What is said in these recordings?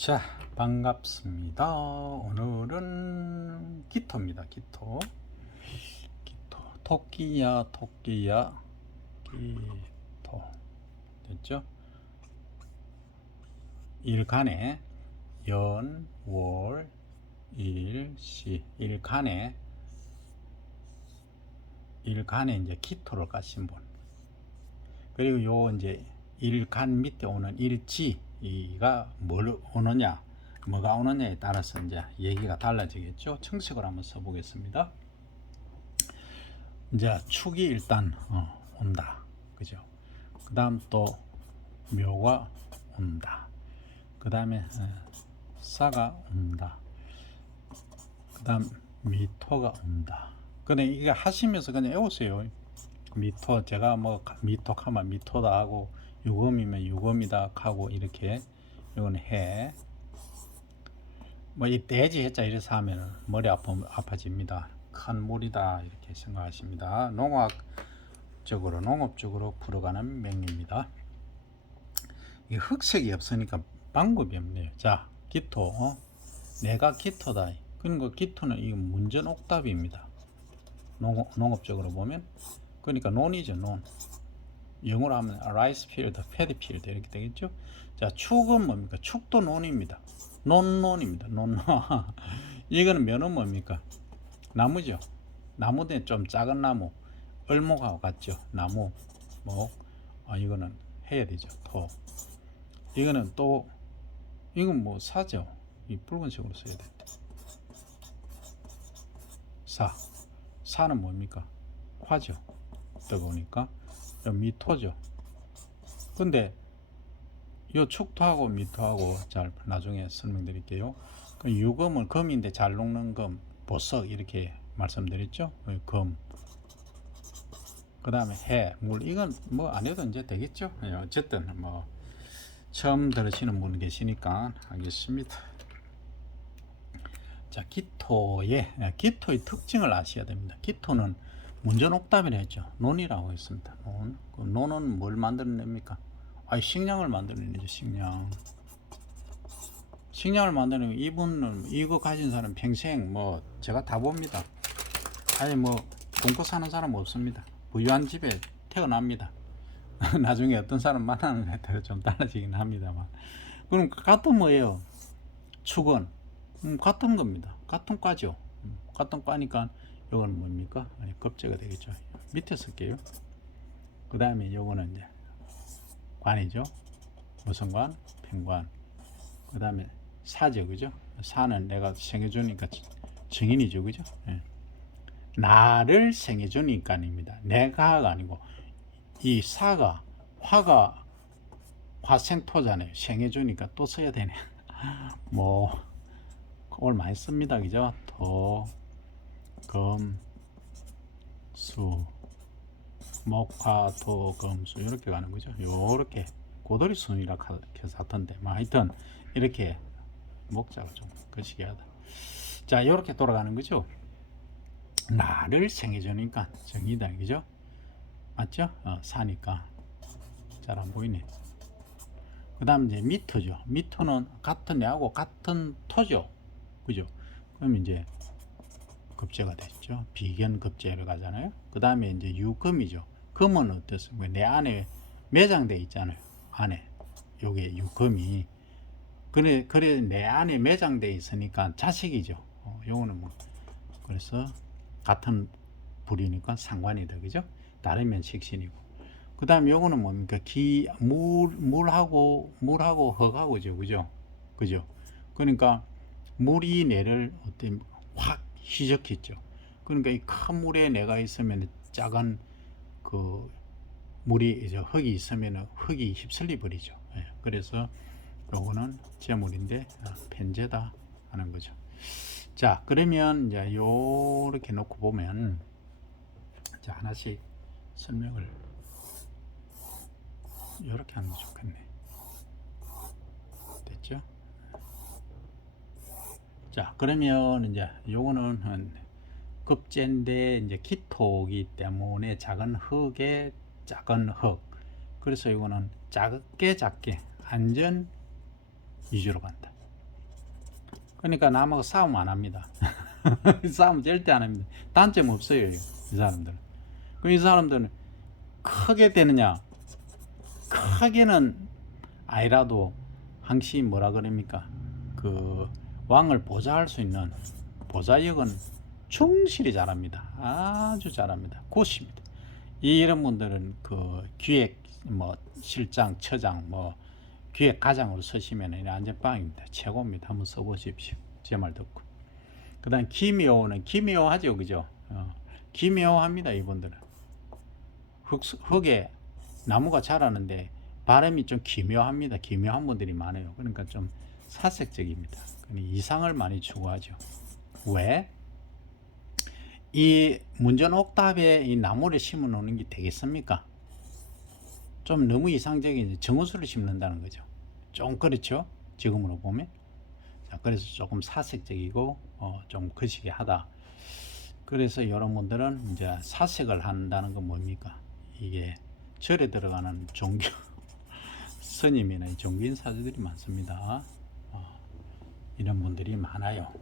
자, 반갑습니다. 오늘은 기토입니다. 기토. 토끼야, 기토. 됐죠? 일간에 연, 월, 일, 시. 일간에 이제 기토를 까신 분. 그리고 요 이제 일간 밑에 오는 일지가 뭘 오느냐, 뭐가 오느냐에 따라서 이제 얘기가 달라지겠죠. 청식을 한번 써보겠습니다. 이제 축이 일단 온다, 그죠? 그 다음 또 묘가 온다. 그 다음에 사가 온다. 그 다음 미토가 온다. 근데 이게 하시면서 그냥 외우세요. 미토, 제가 뭐 미토 하면 미토다 하고 유금이면 유금이다 하고 이렇게. 이건 해. 뭐 이 돼지 해자 이래서 하면 머리 아파집니다. 큰 물이다 이렇게 생각하십니다. 농업적으로 풀어가는 명리입니다. 이 흑색이 없으니까 방법이 없네요. 자, 기토. 내가 기토다. 그러니까 기토는 이 문전옥답입니다. 농업적으로 보면. 그러니까 논이죠, 논. 영어로 하면 라이스 필드, 패디 필드 이렇게 되겠죠. 자, 축은 뭡니까? 축도 논입니다. 논입니다. 논. 이거는 면은 뭡니까? 나무죠. 나무인데 좀 작은 나무, 을목하고 같죠. 나무, 목. 이거는 해야 되죠. 토. 이거는 또 이건 뭐 사죠. 이 붉은색으로 써야 돼. 사는 뭡니까? 화죠. 뜨거우니까. 미토죠. 근데 요 축토하고 미토하고 잘 나중에 설명드릴게요. 유금은 금인데 잘 녹는 금, 보석 이렇게 말씀드렸죠. 금. 그 다음에 해, 물. 이건 뭐 안 해도 이제 되겠죠. 어쨌든 뭐 처음 들으시는 분 계시니까 하겠습니다. 자, 기토의 특징을 아셔야 됩니다. 기토는 문전옥답이라 했죠. 논이라고 했습니다. 논은 뭘 만들어냅니까? 식량을 만들어내죠. 식량을 만드는 이분은 이거 가진 사람 평생 뭐 제가 다 봅니다. 아니 뭐 굶고 사는 사람 없습니다. 부유한 집에 태어납니다. 나중에 어떤 사람 만나는 것에 좀 달라지긴 합니다만. 그럼 같은 뭐예요? 축은 같은 겁니다. 같은 과죠. 같은 과니까 이건 뭡니까? 겁재가 되겠죠. 밑에 쓸게요. 그 다음에 요거는 이제 관이죠. 무슨 관? 편관. 그 다음에 사죠, 그죠? 사는 내가 생해주니까 증인이죠, 그죠? 나를 생해주니까입니다. 내가가 아니고 이 사가 화가 화생토잖아요. 생해주니까 또 써야 되네. 뭐 오늘 많이 씁니다, 그죠? 토, 금, 수, 목화, 토, 금, 수 이렇게 가는 거죠. 요렇게 고돌이 순이라 해서 하던데, 뭐 하여튼 이렇게 목자가 좀 거시기 하다. 자, 요렇게 돌아가는 거죠. 나를 생해주니까 정이다, 그죠? 맞죠? 사니까 잘 안 보이네. 그 다음 이제 미토죠. 미토는 같은 내하고 같은 토죠, 그죠? 그럼 이제 급제가 됐죠. 비견 급제로 가잖아요. 그 다음에 이제 유금이죠. 금은 어떻습니까? 내 안에 매장돼 있잖아요. 안에 요게 유금이 그래 내 안에 매장돼 있으니까 자식이죠. 요거는 뭐 그래서 같은 불이니까 상관이다, 그죠? 다르면 식신이고. 그 다음에 요거는 뭡니까? 물하고 흙하고죠, 그죠? 그러니까 물이 내를 어떤 확 휘적했죠. 그러니까 이 큰 물에 내가 있으면 작은 그 물이 이제 흙이 있으면 흙이 휩쓸려 버리죠. 그래서 요거는 재물인데 편재다 하는 거죠. 자, 그러면 이제 요렇게 놓고 보면 자, 하나씩 설명을 요렇게 하면 좋겠네. 됐죠? 자, 그러면 이제 요거는 급제인데 이제 기토이기 때문에 작은 흙에 작은 흙. 그래서 이거는 작게 안전 위주로 간다. 그러니까 남하고 싸움 안 합니다. 싸움 절대 안 합니다. 단점 없어요, 이 사람들은. 이 사람들은 크게 되느냐? 크게는 아니라도 항시 뭐라 그럽니까? 그 왕을 보좌할 수 있는 보좌역은 충실히 잘합니다. 아주 잘합니다. 굿입니다. 이런 분들은 그 기획 뭐 실장, 처장, 뭐 기획 과장으로 서시면 안전빵입니다. 최고입니다. 한번 써보십시오. 제 말 듣고. 그다음 기묘는 기묘하죠, 그죠? 기묘합니다. 이분들은 흙에 나무가 자라는데 발음이 좀 기묘합니다. 기묘한 분들이 많아요. 그러니까 좀 사색적입니다. 이상을 많이 추구하죠. 왜? 이 문전 옥탑에 이 나무를 심어 놓는 게 되겠습니까? 좀 너무 이상적인 정원수를 심는다는 거죠. 좀 그렇죠? 지금으로 보면. 자, 그래서 조금 사색적이고 좀 거시기하다. 그래서 여러분들은 이제 사색을 한다는 건 뭡니까? 이게 절에 들어가는 종교 스님이나 종교인 사제들이 많습니다. 이런 분들이 많아요.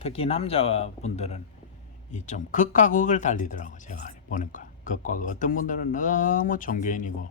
특히 남자분들은 이 좀 극과 극을 달리더라고. 제가 보니까 극과 극. 어떤 분들은 너무 종교인이고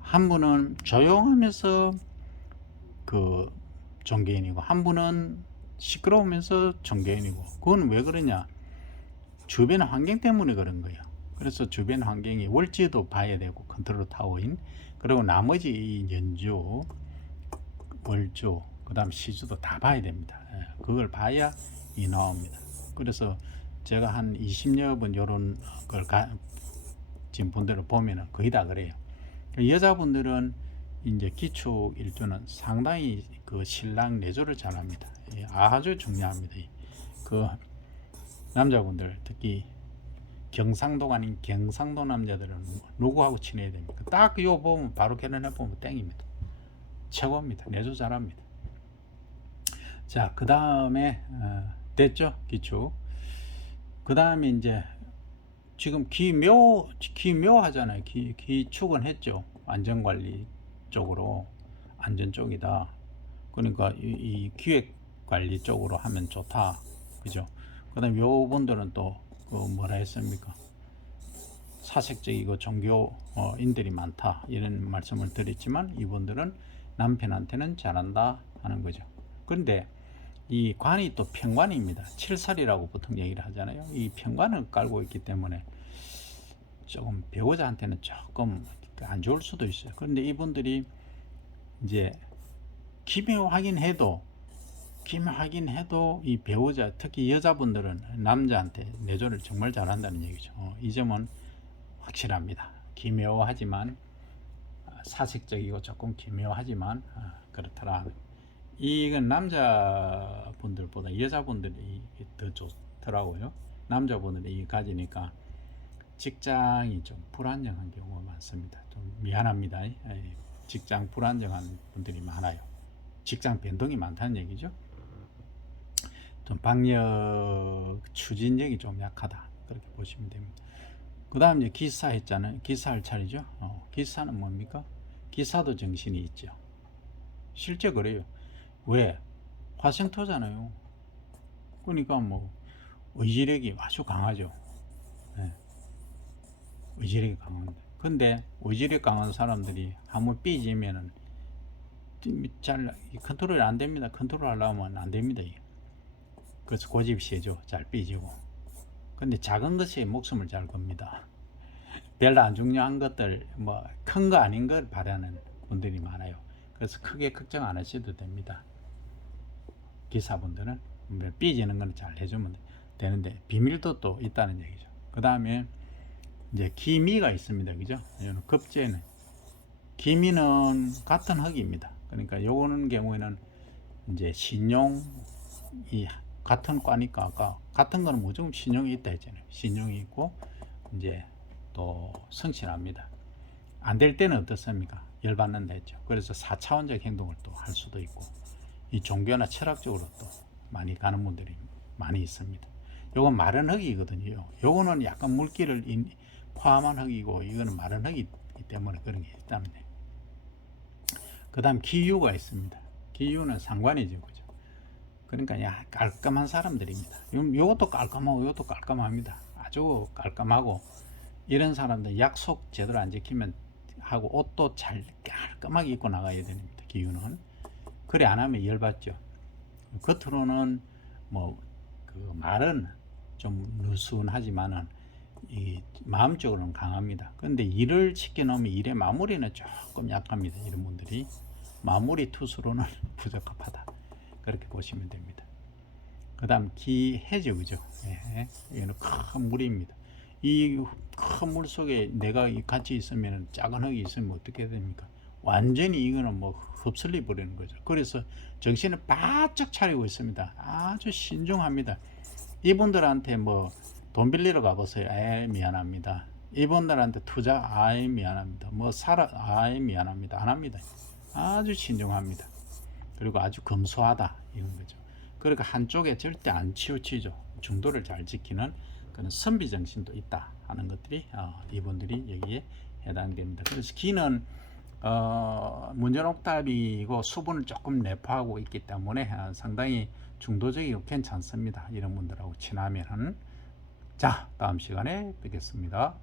한 분은 조용하면서 그 종교인이고 한 분은 시끄러우면서 종교인이고. 그건 왜 그러냐? 주변 환경 때문에 그런 거예요. 그래서 주변 환경이 월지도 봐야 되고 컨트롤 타워인, 그리고 나머지 연주, 월주, 그 다음 시주도 다 봐야 됩니다. 그걸 봐야 이 나옵니다. 그래서 제가 한 20여 번 요런 걸 지금 분들을 보면은 거의 다 그래요. 여자분들은 이제 기축 일주는 상당히 그 신랑 내조를 잘합니다. 아주 중요합니다. 그 남자분들 특히 경상도가 아닌 경상도 남자들은 누구하고 친해야 됩니까? 딱 이거 보면 바로 결혼해 보면 땡입니다. 최고입니다. 내조 잘합니다. 자, 그 다음에 됐죠? 기축. 그 다음에 이제 지금 기묘하잖아요. 기축은 했죠. 안전관리 쪽으로, 안전 쪽이다. 그러니까 이 기획관리 쪽으로 하면 좋다. 그죠? 그 다음에 요분들은 또 그 뭐라 했습니까? 사색적이고 종교인들이 많다. 이런 말씀을 드렸지만 이분들은 남편한테는 잘한다 하는 거죠. 그런데 이 관이 또 편관입니다. 칠살이라고 보통 얘기를 하잖아요. 이 편관을 깔고 있기 때문에 조금 배우자한테는 조금 안 좋을 수도 있어요. 그런데 이분들이 이제 기묘하긴 해도 이 배우자, 특히 여자분들은 남자한테 내조를 정말 잘한다는 얘기죠. 이 점은 확실합니다. 기묘하지만 사색적이고 조금 기묘하지만 그렇더라. 이건 남자분들보다 여자분들이 더 좋더라고요. 남자분들이 가지니까 직장이 좀 불안정한 경우가 많습니다. 좀 미안합니다. 직장 불안정한 분들이 많아요. 직장 변동이 많다는 얘기죠. 좀 방역 추진력이 좀 약하다. 그렇게 보시면 됩니다. 그 다음 이제 기사 했잖아요. 기사 할 차례죠. 기사는 뭡니까? 기사도 정신이 있죠. 실제 그래요. 왜? 화생토잖아요. 그러니까 뭐 의지력이 아주 강하죠. 네. 의지력이 강합니다. 근데 의지력 강한 사람들이 한번 삐지면은 잘 컨트롤이 안 됩니다. 컨트롤 하려면 안 됩니다. 그래서 고집이 세죠. 잘 삐지고. 근데 작은 것에 목숨을 잘 겁니다. 별로 안 중요한 것들, 뭐 큰 거 아닌 걸 바라는 분들이 많아요. 그래서 크게 걱정 안 하셔도 됩니다. 기사분들은 삐지는 건 잘 해주면 되는데 비밀도 또 있다는 얘기죠. 그 다음에 이제 기미가 있습니다. 그죠? 급제는 기미는 같은 흙입니다. 그러니까 요거는 경우에는 이제 신용이 같은 과니까 아까 같은 거는 무조건 신용이 있다 했잖아요. 신용이 있고 이제 또 성실합니다. 안 될 때는 어떻습니까? 열받는다 했죠. 그래서 4차원적 행동을 또 할 수도 있고 이 종교나 철학적으로 또 많이 가는 분들이 많이 있습니다. 요건 마른 흙이거든요. 요거는 약간 물기를 포함한 흙이고 이거는 마른 흙이기 때문에 그런 게 있답니다. 그 다음 기유가 있습니다. 기유는 상관이죠. 그죠? 그러니까 야 깔끔한 사람들입니다. 요것도 깔끔하고 요것도 깔끔합니다. 아주 깔끔하고 이런 사람들 약속 제대로 안 지키면 하고 옷도 잘 깔끔하게 입고 나가야 됩니다. 기운은 그래 안 하면 열받죠. 겉으로는 뭐 그 말은 좀 느슨하지만은 이 마음적으로는 강합니다. 근데 일을 시켜놓으면 일의 마무리는 조금 약합니다. 이런 분들이 마무리 투수로는 부적합하다. 그렇게 보시면 됩니다. 그 다음 기해죠, 그죠? 예, 이거는 큰 물입니다. 이 큰 물 속에 내가 같이 있으면 작은 흙이 있으면 어떻게 됩니까? 완전히 이거는 뭐 흡슬려 버리는 거죠. 그래서 정신을 바짝 차리고 있습니다. 아주 신중합니다. 이분들한테 뭐 돈 빌리러 가보세요. 아예 미안합니다. 이분들한테 투자 아예 미안합니다. 뭐 살아 아예 미안합니다. 안 합니다. 아주 신중합니다. 그리고 아주 검소하다 이런 거죠. 그러니까 한쪽에 절대 안 치우치죠. 중도를 잘 지키는 그런 선비 정신도 있다 하는 것들이 이분들이 여기에 해당됩니다. 그래서 기는 문전옥답이고 수분을 조금 내포하고 있기 때문에 상당히 중도적이고 괜찮습니다. 이런 분들하고 친하면은 자 다음 시간에 뵙겠습니다.